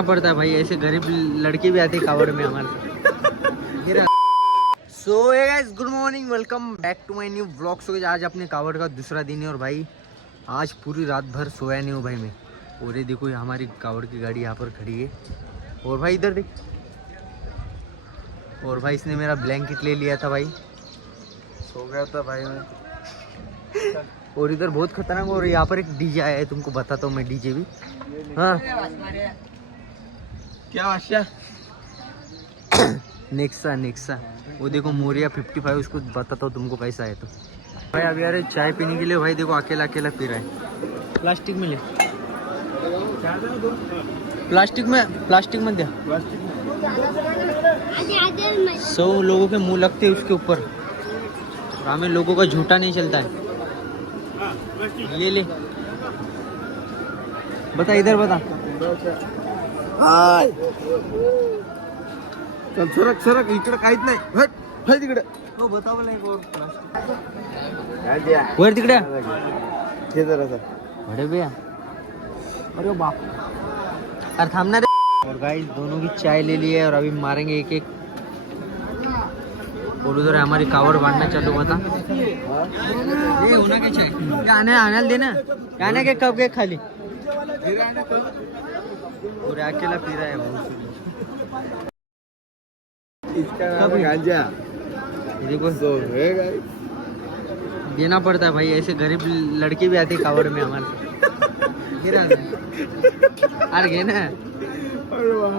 देना पड़ता है भाई, ऐसे गरीब लड़के भी आते हैं कावड़ में हमारे। So guys, good morning, welcome back to my new vlog. So आज अपने कावड़ का दूसरा दिन है और भाई आज पूरी रात भर सोया नहीं हूँ भाई मैं। और ये देखो हमारी कावड़ की गाड़ी यहाँ पर खड़ी है और भाई इधर देख, और भाई इसने मेरा ब्लैंकेट ले लिया था भाई, सो गया था भाई मैं। और इधर बहुत खतरनाक, और यहाँ पर एक डीजे आया है, तुमको बताता हूँ मैं डीजे भी। हाँ क्या आशा नेक्सा नेक्सा, वो देखो मोरिया 55, उसको बताता हूँ तुमको कैसा है। तो भाई अभी यार चाय पीने के लिए भाई देखो अकेला अकेला पी रहा है। प्लास्टिक में ले, प्लास्टिक में दे। 100 लोगों के मुंह लगते हैं उसके ऊपर, हमें लोगों का झूठा नहीं चलता है। ये ले, बता इधर बता। चल सरक सरक, इकडे काहीच नाही, हट हट तिकडे. हो बता मला एक और काय द्या वर तिकडे हे जरासा. अरे भैया, अरे बाप, अरे थामना रे। और गाइस दोनों की चाय ले ली है और अभी मारेंगे एक एक। और उधर हमारी कावड़ बांटना चालू हुआ था। ये होना क्या चाय गाने आने देना, गाने के कब के खाली पूरे अकेला पी रहा है वो। इसका नाम है गांजा. देखो तो है गाइस, देना पड़ता है भाई, ऐसे गरीब लड़के भी आते हैं कावड़ में हमारे। अरे गे ना, अरे वाह.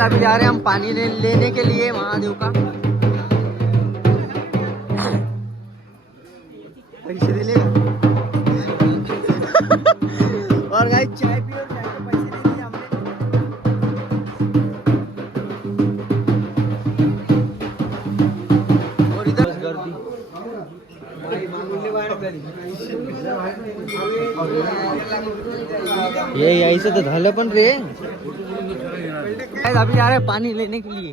अभी जा रहे हैं हम पानी लेने के लिए महादेव का। पैसे दे लेगा और गाइस चाय पियो, चाय के पैसे दे दिए हमने। और इधर गर्दी ये ऐसे तो झालं पण रे। अभी जा रहे हैं पानी लेने के लिए।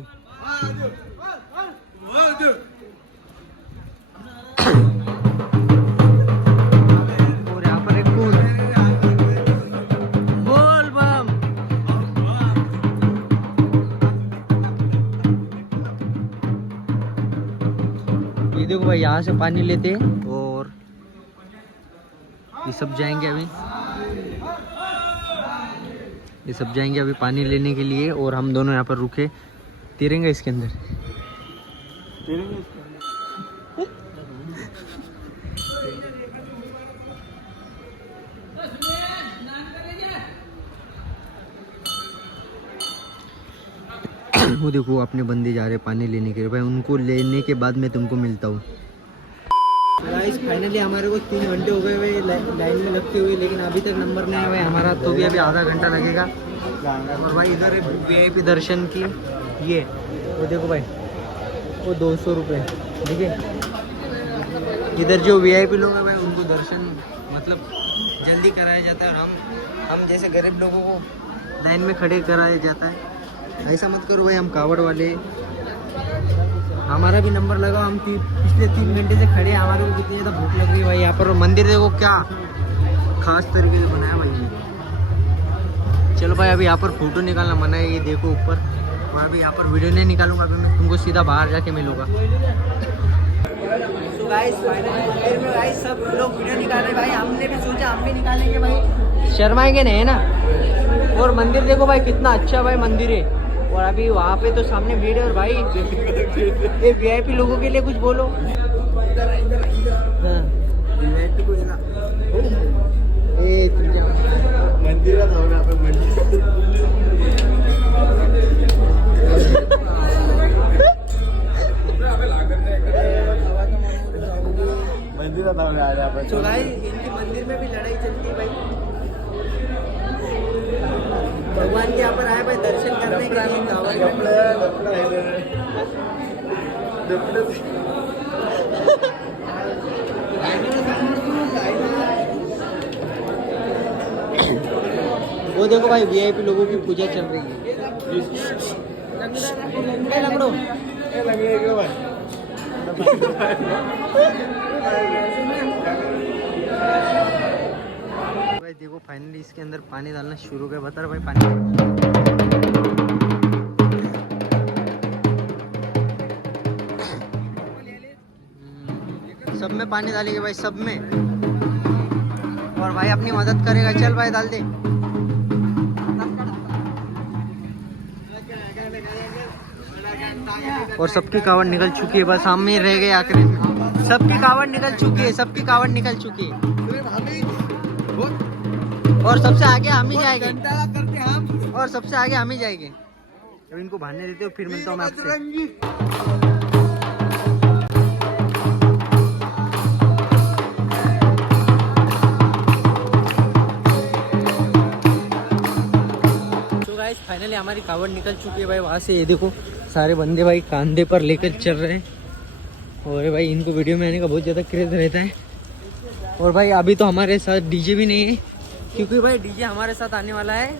और यहाँ पर एक फूल बोल बम। ये देखो भाई, यहाँ से पानी लेते हैं और ये सब जाएंगे अभी, ये सब जाएंगे अभी पानी लेने के लिए। और हम दोनों यहाँ पर रुके, तैरेंगे इसके अंदर। वो देखो अपने बंदे जा रहे हैं पानी लेने के लिए भाई, उनको लेने के बाद मैं तुमको मिलता हूँ। गाइस फाइनली हमारे को 3 घंटे हो गए हुए लाइन में लगते हुए, लेकिन अभी तक नंबर नहीं आया हुआ है हमारा, तो भी अभी आधा घंटा लगेगा। और भाई इधर VIP दर्शन की ये वो देखो भाई, वो 200 रुपये, ठीक है। इधर जो VIP लोग हैं भाई उनको दर्शन मतलब जल्दी कराया जाता है, और हम जैसे गरीब लोगों को लाइन में खड़े कराया जाता है। ऐसा मत करो भाई, हम कावड़ वाले, हमारा भी नंबर लगा। हम पिछले 3 घंटे से खड़े हैं, हमारे को कितनी ज़्यादा भूख लग रही है भाई। यहाँ पर मंदिर देखो क्या खास तरीके से बनाया भाई। चलो भाई अभी यहाँ पर फोटो निकालना मना है, ये देखो ऊपर। मैं अभी यहाँ पर वीडियो नहीं निकालूंगा, अभी मैं तुमको सीधा बाहर जाके मिलूंगा। तो गाइस फाइनली मंदिर में गाइस सब लोग वीडियो निकाल रहे भाई, हमने भी सोचा हम भी निकालेंगे भाई, शर्माएंगे नहीं है ना। और मंदिर देखो भाई कितना अच्छा भाई मंदिर है। और अभी वहाँ पे तो सामने भीड़ है। और भाई ये VIP लोगों के लिए कुछ बोलो। मंदिरात जाऊन आपण मंदिरात जाऊन आले आपण। तो भाई इनके मंदिर में भी लड़ाई चलती है भाई, भगवान के यहाँ पर आए भाई दर्शन करने के लिए। वो देखो भाई VIP लोगों की पूजा चल रही है। भाई देखो फाइनली इसके अंदर पानी डालना शुरू हो गया। बता रहा भाई पानी सब में पानी डालेंगे भाई, सब में। और भाई अपनी मदद करेगा, चल भाई डाल दे। और सबकी कावड़ निकल चुकी है, बस हम ही रह गए आखिरी में। सबकी कावड़ निकल चुकी है, सबकी कावड़ निकल चुकी है। और सबसे आगे हम ही जाएंगे, और सबसे आगे हम ही जाएंगे। अब इनको भागने देते हो, फिर मिलता हूँ मैं आपसे। फाइनली हमारी कावड़ निकल चुकी है भाई वहाँ से। ये देखो सारे बंदे भाई कांधे पर लेकर चल रहे हैं। और भाई इनको वीडियो में आने का बहुत ज़्यादा क्रेज रहता है। और भाई अभी तो हमारे साथ डीजे भी नहीं है, क्योंकि भाई डीजे हमारे साथ आने वाला है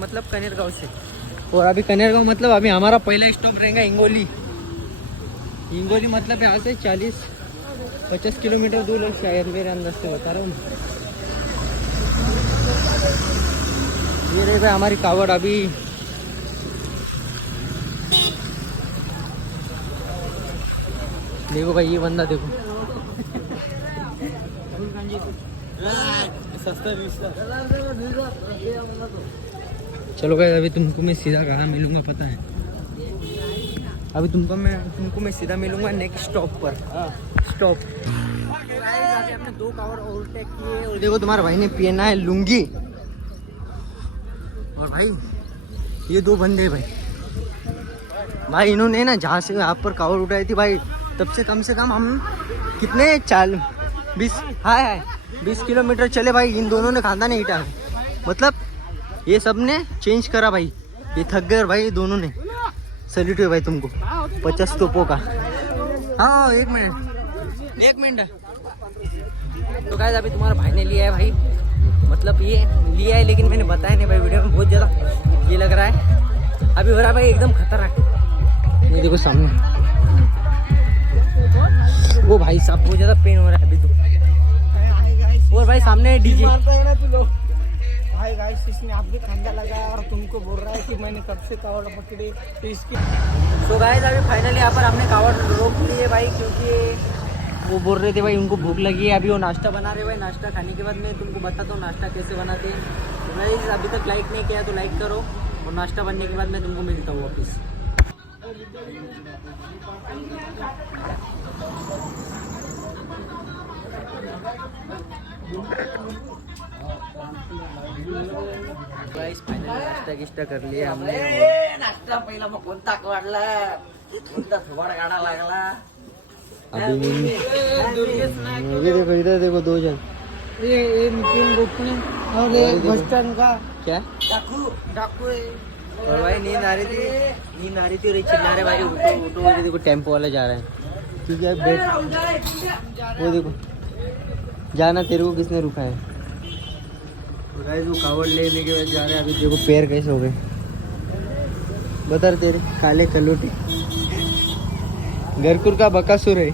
मतलब कनेरगांव से। और अभी कनेरगांव मतलब अभी हमारा पहला स्टॉप रहेगा हिंगोली। हिंगोली मतलब यहाँ से 40-50 किलोमीटर दूर है शायद, मेरे अंदर से बता रहा हूँ। ये रहे भाई हमारी कावड़। अभी देखो भाई ये बंदा देखो, चलो भाई अभी तुमको मैं सीधा कहाँ मिलूंगा पता है? अभी तुमको मैं सीधा मिलूंगा नेक्स्ट स्टॉप पर। स्टॉप हमने 2 कावड़ ओवरटेक किए। और देखो तुम्हारे भाई ने पहना है लुंगी। और भाई ये 2 बंदे भाई इन्होंने ना जहाँ से यहाँ पर कावड़ उठाई थी भाई, तब से कम हम कितने 20 किलोमीटर चले भाई। इन दोनों ने खाना नहीं ईटा, मतलब ये सब ने चेंज करा भाई। ये थक गए भाई दोनों ने। सैल्यूट है भाई तुमको 50 तोपों का। हाँ 1 मिनट। तो गाइस अभी तुम्हारा भाई ने लिया है भाई, मतलब ये लिया है लेकिन मैंने बताया नहीं भाई वीडियो में। बहुत ज़्यादा ये लग रहा है अभी हो रहा है भाई एकदम खतरनाक। ये देखो सामने वो भाई साहब बहुत ज़्यादा पेन हो रहा है अभी तो। और भाई सामने डीजे भाई गाइस इसने आप भी खंडा लगाया और तुमको बोल रहा है कि मैंने कब से कावड़ पकड़ी तो इसकी। तो गाइस अभी फाइनली यहाँ पर हमने कावड़ रोक ली है भाई, क्योंकि वो बोल रहे थे भाई उनको भूख लगी है। अभी वो नाश्ता बना रहे भाई। नाश्ता खाने के बाद मैं तुमको बताता हूँ नाश्ता कैसे बनाते हैं। तो गाइस अभी तक लाइक नहीं किया तो लाइक करो, और नाश्ता बनने के बाद मैं तुमको मिलता हूँ वापस। गाइस फाइनली नाश्ता किस्ता कर लिया हमने। नाश्ता पहिला मग कोणता वाढला कोणता थोबाड गाडा लागला। अभी ये देखो इधर देखो 2 जन, ये नितिन गोपने और ये बस स्टैंड का क्या डाकू है। और भाई नींद आ रही थी और ये चिल्ला रहे भाई उठो। ये देखो टेम्पो वाले जा रहे हैं, क्योंकि यार बैठ वो देखो जाना तेरे को किसने रुका है। तो गाइस वो कावड़ लेने के बाद जा रहे हैं। अभी देखो पैर कैसे हो गए बता तेरे काले कलोटे। घरकुर का बकासुर है।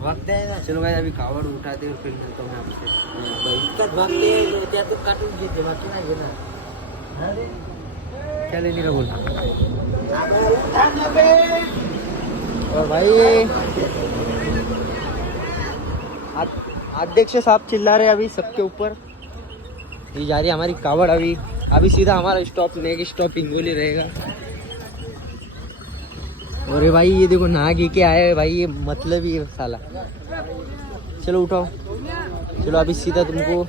वक्त है ना। चलो भाई अभी कावड़ उठाते और फिर मिलता हूँ आपसे। काटून देते बाकी नहीं देना। क्या लेने का बोला? और भाई अध्यक्ष साहब चिल्ला रहे अभी सबके ऊपर। ये जा रही है हमारी कावड़। अभी सीधा हमारा स्टॉप नेक्स्ट स्टॉप हिंगोली रहेगा। और भाई ये देखो नहा के आए भाई, ये मतलब ही है साला। चलो उठाओ, चलो अभी सीधा तुमको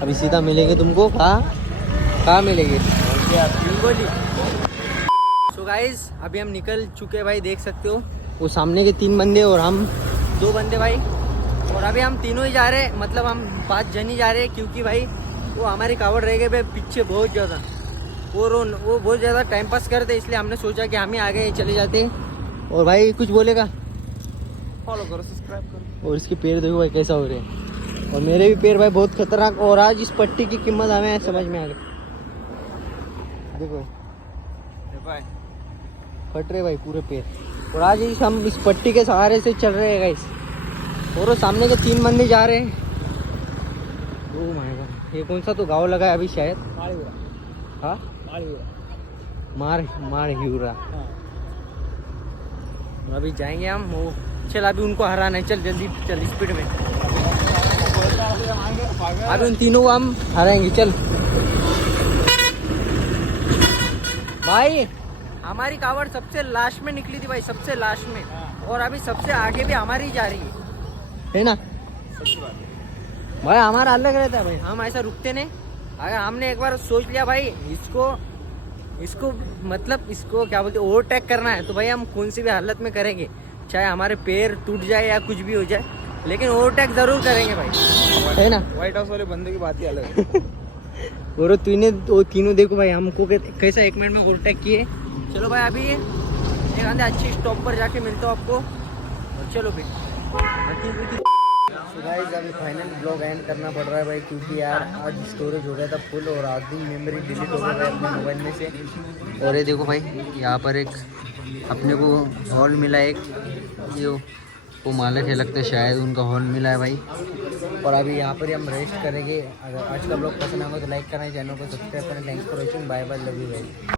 अभी सीधा मिलेंगे तुमको। कहाँ मिलेंगे? हिंगोली। सो गाइस अभी हम निकल चुके भाई, देख सकते हो वो सामने के 3 बंदे और हम 2 बंदे भाई। और अभी हम तीनों ही जा रहे हैं, मतलब हम 5 जन ही जा रहे हैं, क्योंकि भाई वो हमारी कावड़ रह गए भाई पीछे बहुत ज़्यादा। और वो बहुत ज़्यादा टाइम पास करते, इसलिए हमने सोचा कि हम ही आगे चले जाते। और भाई कुछ बोलेगा? फॉलो करो, सब्सक्राइब करो। और इसके पैर देखो भाई कैसा हो रहे हैं, और मेरे भी पैर भाई बहुत खतरनाक। और आज इस पट्टी की कीमत हमें समझ में आ गई। देखो भाई फट रहे भाई पूरे पैर। और आज ही हम इस पट्टी के सहारे से चल रहे हैं गाइस। और वो सामने के 3 बंदे जा रहे हैं। ओह माय गॉड, ये कौन सा तो गांव लगा है अभी शायद। हाँ मार ह्यूरा। अभी जाएंगे हम वो। चल अभी उनको हराना है, चल जल्दी चल स्पीड में। अभी उन तीनों को हम हराएंगे, चल भाई। हमारी कावड़ सबसे लास्ट में निकली थी भाई, सबसे लास्ट में। और अभी सबसे आगे भी हमारी जा रही है ना भाई। हमारा अलग रहता है भाई, हम ऐसा रुकते नहीं। अगर हमने एक बार सोच लिया भाई इसको मतलब इसको क्या बोलते ओवरटेक करना है, तो भाई हम कौन सी भी हालत में करेंगे, चाहे हमारे पैर टूट जाए या कुछ भी हो जाए, लेकिन ओवरटेक जरूर करेंगे भाई, है ना। व्हाइट हाउस वाले बंदे की बात ही अलग है। और वो तीनों देखो भाई हमको कैसा 1 मिनट में ओवरटेक किए। चलो भाई अभी एक आंधे अच्छी स्टॉप पर जाके मिलता हूँ आपको। और चलो फिर गाइस अभी फाइनल ब्लॉग एंड करना पड़ रहा है भाई, क्योंकि यार आज स्टोरेज हो गया था फुल और आधी मेमोरी डिलीट हो गई अपने मोबाइल में से। और ये देखो भाई यहाँ पर एक अपने को हॉल मिला, एक जो वो मालिक है लगता है शायद, उनका हॉल मिला है भाई। और अभी यहाँ पर ही हम रेस्ट करेंगे। अगर आज का ब्लॉग पसंद आएगा तो लाइक करना, चैनल को सब्सक्राइब करना। Thanks for watching, bye bye, love you भाई।